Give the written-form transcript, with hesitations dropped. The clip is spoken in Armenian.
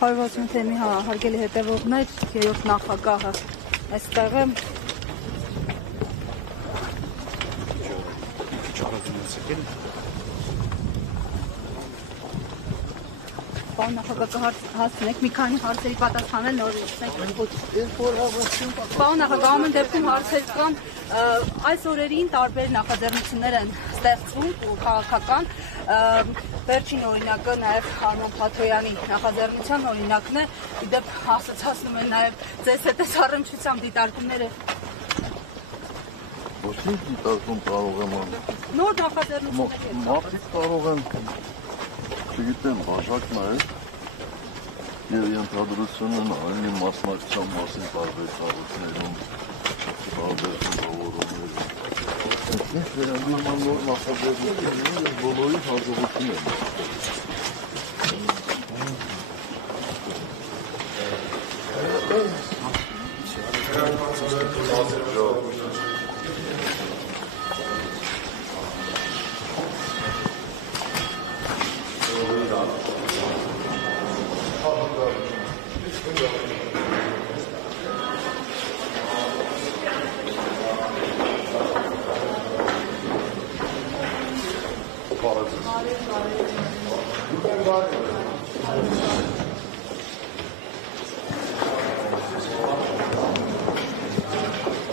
160 թեմի հարգելի հետևողներ, երրորդ նախագահը այստեղ է։ Պարոն նախագահ, կհասցնեք մի քանի հարցերի պատասխանել նորից։ Պարոն նախագահ, ամեն դեպքում հարցեր կան, այս օրերին տարբեր նախաձեռնություններ են ստեղծվում քաղաքական, վերջին օրինակը նաև Արման Փաթոյանի նախաձեռնության օրինակն է, իդեպ ասոցացնում են նաև ձեզ հետ այս առնչությամբ դիտարկումները։ Ոչ մի դիտարկում կարող եմ անել։ Նոր նախաձեռնություններ։ Մարդիկ կարող են, չգիտեմ, բաժակ նայել և ենթադրություն են այնի մասնակցության մասին տարբեր քաղաքներում, տարբեր խմբավորումներում։ Ինչ վերաբերման նոր նախաձեռնությունները բոլորի հաջողություն են։ Բարև